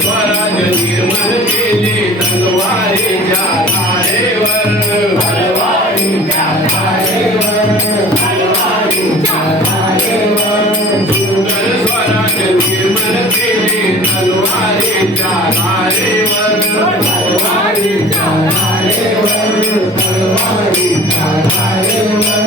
स्वराज निर्माण केले तलवारीच्या धारेवर हलवारीच्या धारेवर हलवारीच्या धारेवर सुंदर स्वराज निर्माण केले तलवारीच्या धारेवर हलवारीच्या धारेवर हलवारीच्या धारेवर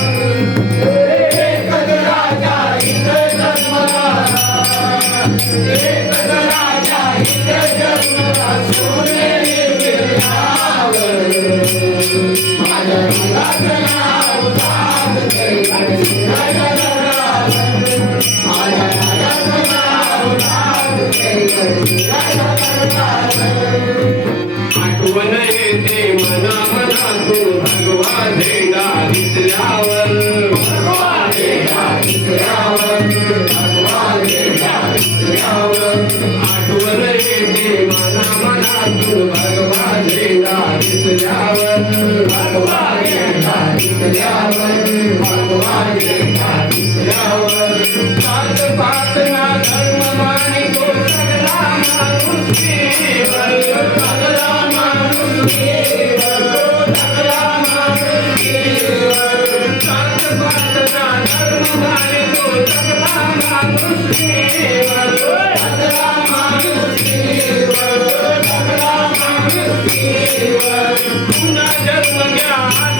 आठवण येते मना मनातून भगवा झेंडा दिसल्यावर भगवा झेंडा दिसल्यावर भगवा झेंडा दिसल्यावर आठवण येते मना मनातून भगवा झेंडा दिसल्यावर भगवा झेंडा दिसल्यावर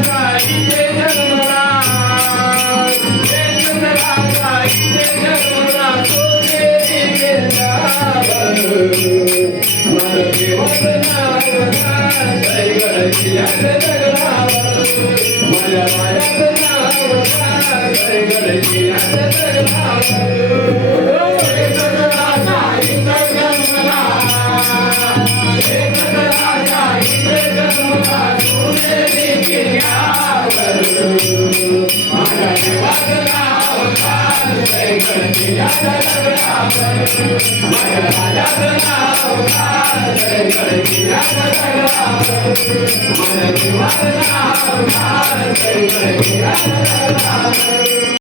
जगराजाई ते जगराजा गणपती गणपती राजा गणपती माझ्या राजाचं नाव काय जय गणपती राजा गणपती माझ्या देवाचं नाव काय जय गणपती राजा गणपती